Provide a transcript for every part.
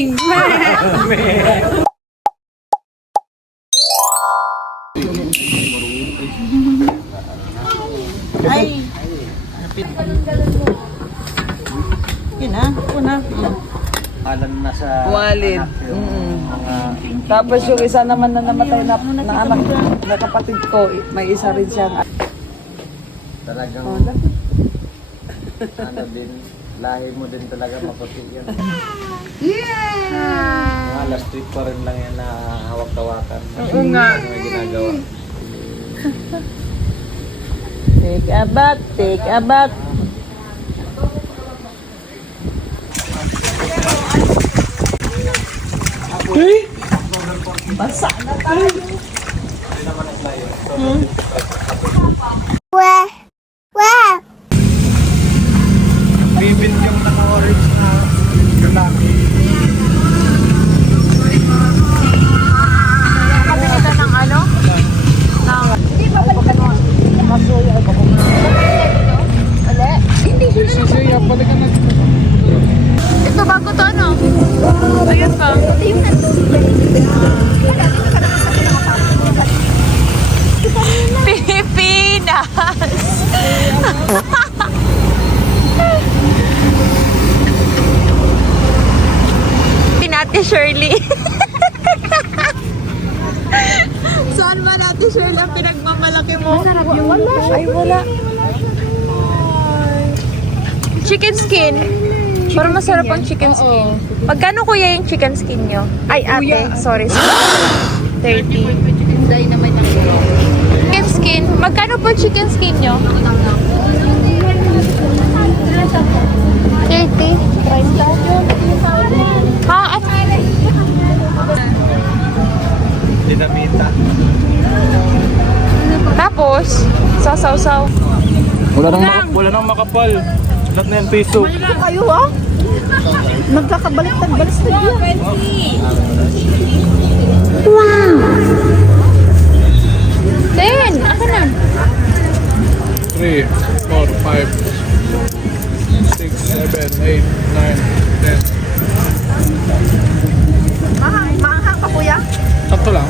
May. Ay. Yun ah. Una. Alam na sa Walid. anak yung mga Tapos yung isa naman na namatay na anak na kapatid ko, may isa rin siya. talagang ano din, lahi mo din talaga maputi yan. Mga last trip pa rin lang yan na hawak-tawakan. Oo nga. Ano yung ginagawa? Take a bath, take a bath. Basa na tayo. Bibin yung naka-orange na lalaki. Kami nito ng ano? Masuya ay bakong. Sisiya, balikan na. Ito bago to ano? Ayun pa. Pilipinas! Ate Shirley. Saan ba Ate Shirley ang pinagmamalaki mo? Wala. Ay, wala. Chicken skin. Parang masarap ang chicken skin. Magkano kuya yung chicken skin nyo? Ay, ate. Sorry. 30. Chicken skin. Magkano po chicken skin nyo? 30. Ha? Dinamita. Tapos, sasaw-saw. Wala nang makapal. Lahat na yung piso. Kayo ha? Nagkakabaliktad-baliktad yan. Then, ako na. 3, 4, 5, 6, 7, 8, 9, 10. Maanghang pa kuya? Sakto lang.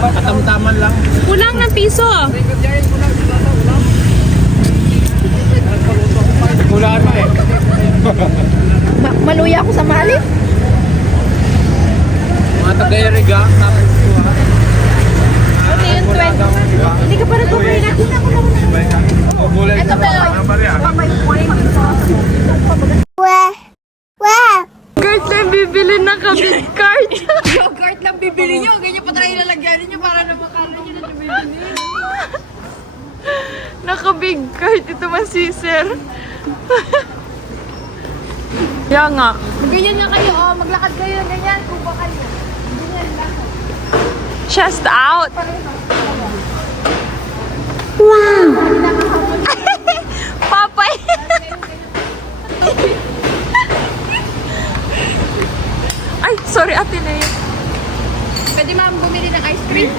Katamtaman lang. Kulang ng piso. Hulaan mo eh. Maluya ako sa mali? Mga tagayariga. Ano yung 20? Hindi ka pa nag-try na. Ito pa. Kurt lang bibili ng kabit card. Yogurt lang bibili nyo. Ganyan pa tayo lalagyanin nyo para na makala nyo na bibili. Naka-big card. Ito man si sir. Kaya nga. Ganyan nga kayo, oh. Maglakad kayo ng ganyan. Kuba kayo. Ganyan lang. Chest out. Papay. Ay, sorry ate na yun. Pwede ma'am bumili ng ice cream?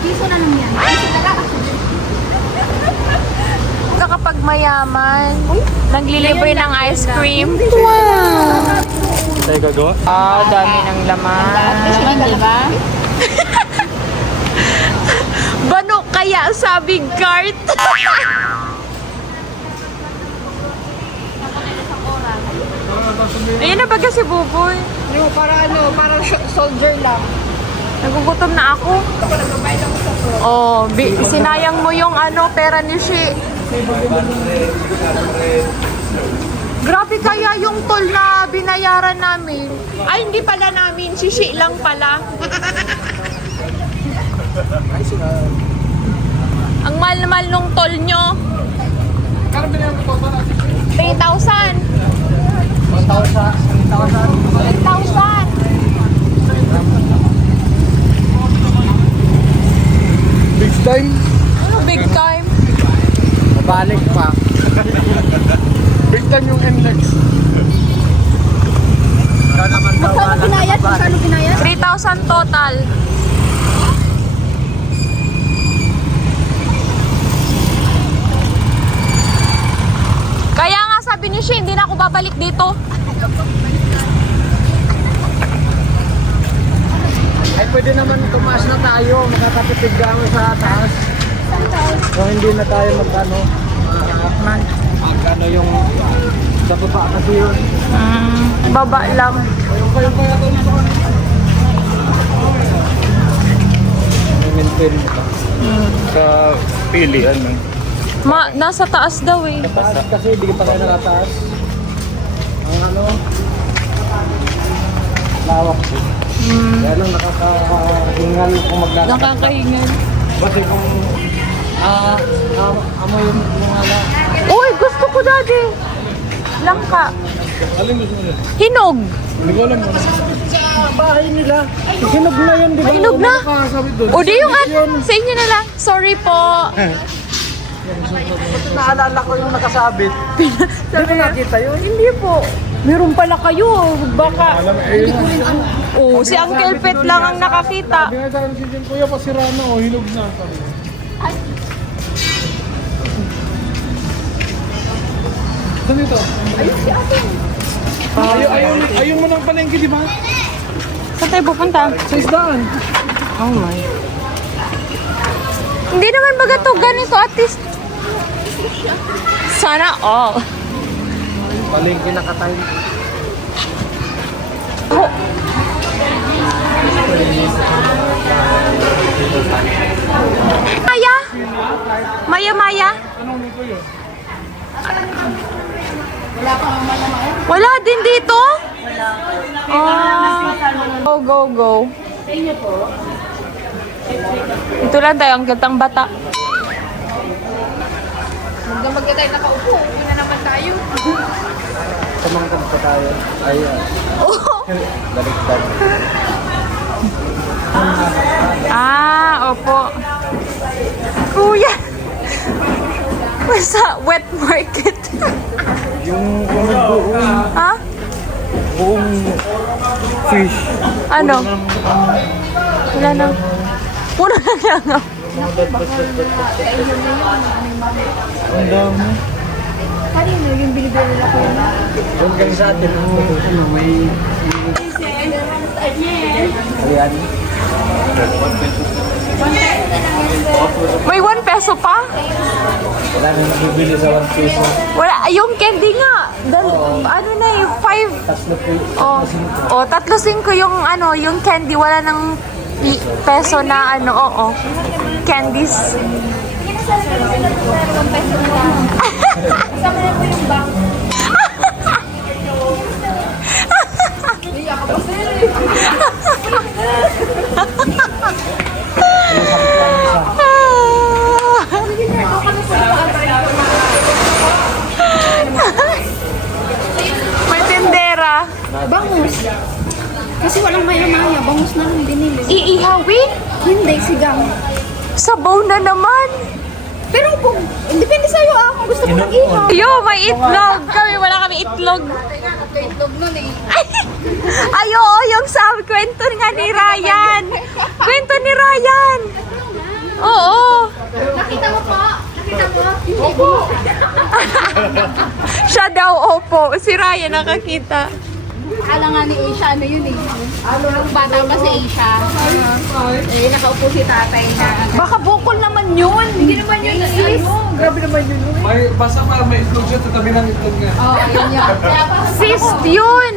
Piso na lang yan. Piso na lang. Kapag mayaman, naglilibre ng ice cream. Tayo gagawa? Ah, dami ng laman. Diba? Bano kaya sa big cart? Ayun na baga si Buboy. Para soldier lang. Nagugutom na ako. Oh, sinayang mo yung pera ni Shi. Grabe kaya yung toll na binayaran namin. Ay, hindi pala namin. Si Shi lang pala. Ang mahal-mahal nung toll nyo. 3,000. 3,000. Big time. Ano big time? Mabalik pa. Big time yung index. Magkano binayad? Magkano binayad? 3,000 total. Kaya nga sabi ni Shi, hindi na ako babalik dito. Ay, pwede naman tumaas na tayo. Makakatipid ka mo sa taas. O hindi na tayo magkano. Magkano yung sa baba kasi yun. Baba lang. Maintain sa pilihan man. Nasa taas daw eh. Taas kasi hindi pa tayo nakataas. Ang ano, lawak po. Kaya lang nakakahingal kung maglalakad. Nakakahingan. Kasi kung amoy yung ala. Uy, gusto ko dati. Langka. Alin gusto mo? Hinog. Hindi ko alam. Sa bahay nila, hinog na yun, di ba? Hinog na? Nakakasabit doon. O di yung sa inyo na lang. Sorry po. Naalala ko yung nakasabit. Hindi ko nakita yun. Hindi po. Meron pala kayo. Baka. Oh, si Uncle Pet lang ang nakakita. Sabi nga sa akin si Jim, Kuya, pasira na o, hinog na. Saan ito? Ayun si ate. Ayaw mo ng palengke, di ba? Saan tayo pupunta? Sa isdaan. Oh my. Hindi naman baga to ganito at least. Sana all. Palengke na katay. Oh. Maya? Maya? Wala din dito? Go. Ito lang tayo, ang gandang bata. Hanggang tayo nakaupo. Uwi na naman tayo. Kamangkad pa tayo. Ayan. Baliktad. Opo. Kuya! Sa wet market. Yung buong Ha? fish. Ano? Wala na. Puro na lang. Ang dami. Kanino yung binibili nila ko yun? Doon kayo sa atin. May... Ayan. May 1 peso pa? Wala nang nabibili sa 1 peso. Wala. Yung candy nga. Ano na yung 5. Tatlo po. Oh, 3.5 yung ano, yung candy. Wala nang peso na ano, oo. Candies. Kasama na po yung bank. May tindera. Bangus. Kasi walang maya-maya. Bangus na lang binili. Iihawin? Hindi, sigang. Sabaw na naman. Pero kung, depende sa'yo kung gusto mo mag-ihaw. Yo, may itlog. Wala kami itlog. Itlog nun eh. Ay, oo, yung sa kwento nga ni Ryan. Kwento ni Ryan. Oo. Nakita mo po? Nakita mo? Hindi po. Siya daw, opo. Si Ryan nakakita. Akala nga ni Aisha, ano yun eh. Bata pa si Aisha. Eh, nakaupo si tatay na. Baka bukol naman yun. Hindi naman yun sis. Grabe naman yun. May basta para may itlog siya, tatabi ng itlog nga. Oo, ayun yun. Kaya pa Sis yun.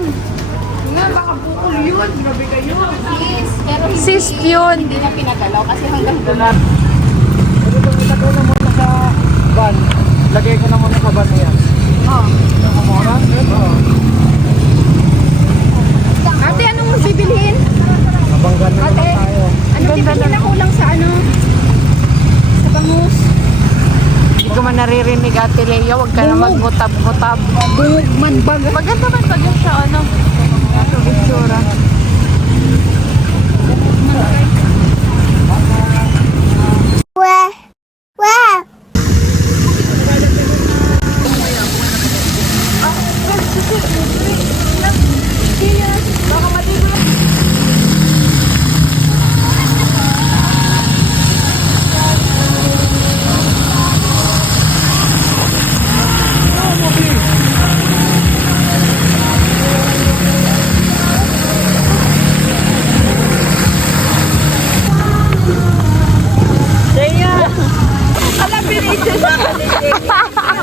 nga, baka bukol yun. Grabe kayo. Sis. Pero hindi, Sis yun. hindi na pinagalaw kasi hanggang doon. Pero kung ilagay na muna sa van, lagay ko na muna sa van yan. Oo. Muna? Oo. Ate, anong mas bibilhin? Mabanggan na Ate, naman tayo. ano bibilhin ako lang sa ano? Sa bangus. Hindi ko man naririnig, Ate Lea. Huwag ka na magmutab-mutab. Bugman baga. Maganda man pag yun siya, ano? Ito, itsura.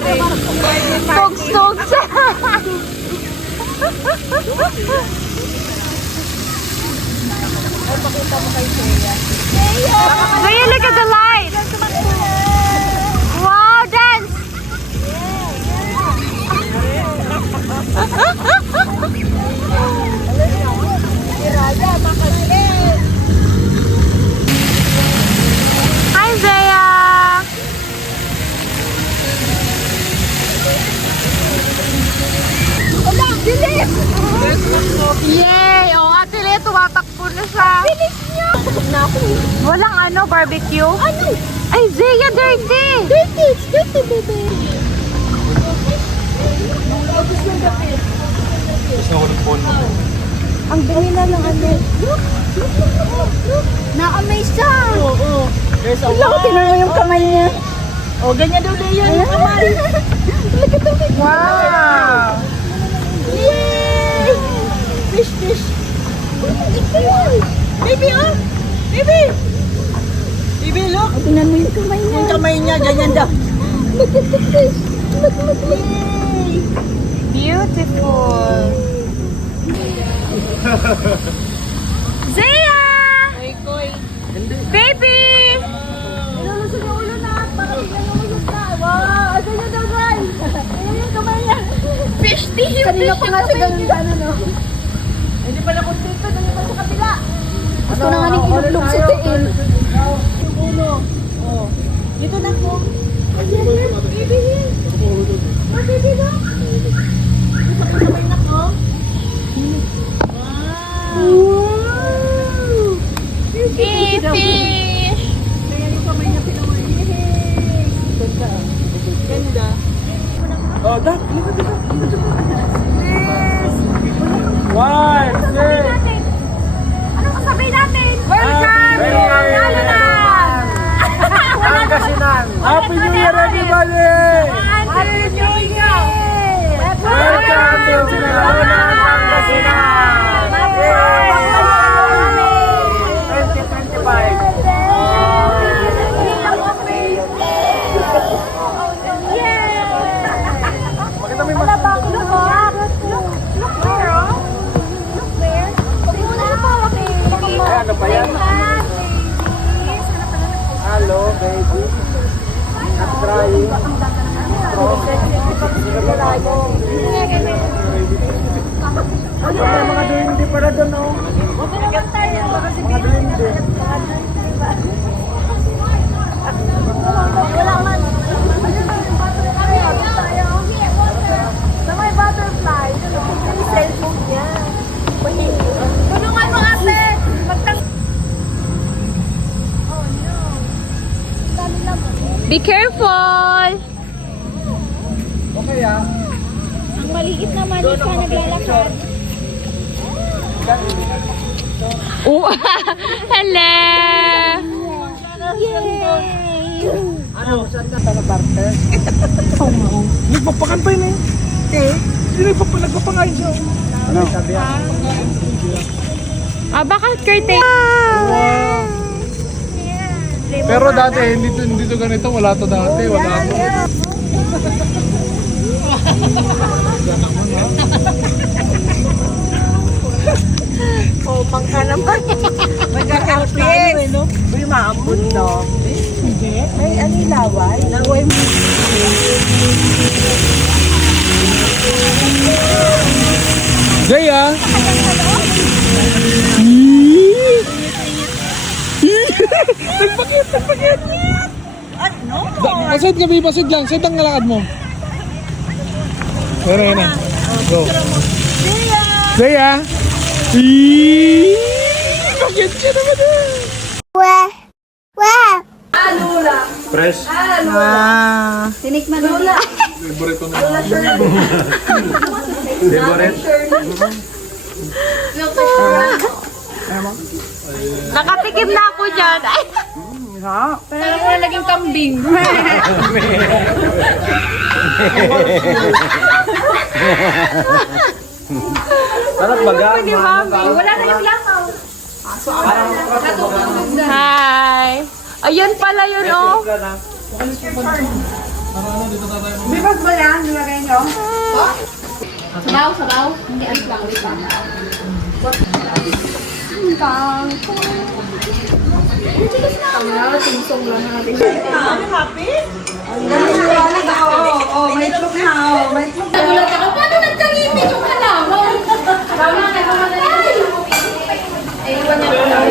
Tugs-tugs. Zaya, look at the light. Wow, dance. Hi, Zaya. Yay! Oh, Ate Le, tumatakbo na siya. Bilis niya! Walang ano, barbecue? Ano? Ay, Zaya, dirty! Dirty! It's dirty, baby! Ang dumi na ng ano. Na-amaze siya. Oo. There's a Wala ko, tinan mo yung kamay niya. O, ganyan daw din yan yung kamay. Look at the fish. Wow! Yay! Fish, fish. Baby, oh! Baby! Baby, look! Tingnan mo yung kamay niya. Yung kamay niya, ganyan daw. Look at the fish. Look, look, look. Yay! Beautiful! Zaya! Baby! Nilulusog yung ulo na. Parang nilulusog na. Wow! Ito yun daw, guys. Ayan yung kamay niya. Fish tissue. Kanina pa nga siya ganun gano'n, no? Hindi pala kontento, hindi pa sa kabila. Gusto na nga ning ilublog sa tiil. Yung ulo. Oh. Dito na po. Baby, here. Oh, baby, no? Kamay na ko. Wow! Fish! Kaya yung kamay niya pinaway. Ganda. Oh, Dak. One, two. Anong kasabi natin? Welcome to Pangasinan! Happy New Year, everybody! Happy New Year! Welcome to Pangasinan! Happy 2025! Makita mo yung mas... Ay, ano pa yan? Hello, baby. I'm trying. Ay, mga duwindi pala doon, oh. Mga duwindi. Sa may butterfly, yung cellphone niya. Tulungan mo, ate! Oh, no. Dami naman. Be careful! Okay, ah. Ang maliit naman isa naglalakad. Oh, hello! Yay! Ano? Saan ka sa barter? Nagpapakantay na yun. Eh? Nagpapangayin siya. Ano? Sabi yan. Ah, baka curtain. Pero dati, hindi to ganito. Wala to dati. Wala to. Oh, pangka naman. Magkakapis. Uy, maambun, no? Hindi. May ano yung laway? Laway mo. Zaya! Nagpakit! Ano? Pasid ka, babe. Pasid lang. Sit ang ngalakad mo. Pero yun na. Go. Zaya! Bakit siya naman eh? Fresh. Tinikman mo nila. Favorite ko na. Favorite. Nakatikim na ako dyan. Ay, Pero wala naging kambing. Sarap baga. Wala na yung langaw. hi! Ayun pala yun, oh. Para ano, dito tayo mo. Bibas ba yan? Nilagay nyo? Sabaw. Hindi, ano lang, wait lang. Ano, happy? Oo, may itlog na. May itlog na. Nagulat ako, paano nagkangipin yung halaman? Tama, nagmamadali. Ay, iwan niya ko lang.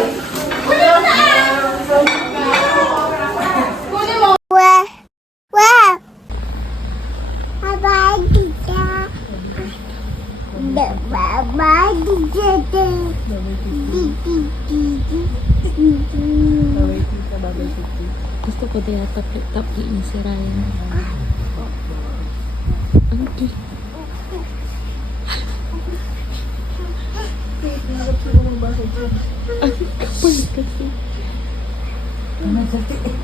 Kunin mo na ah! Kunin mo. Gusto ko din tapiin si Ryan. Okay. Ang kapal kasi.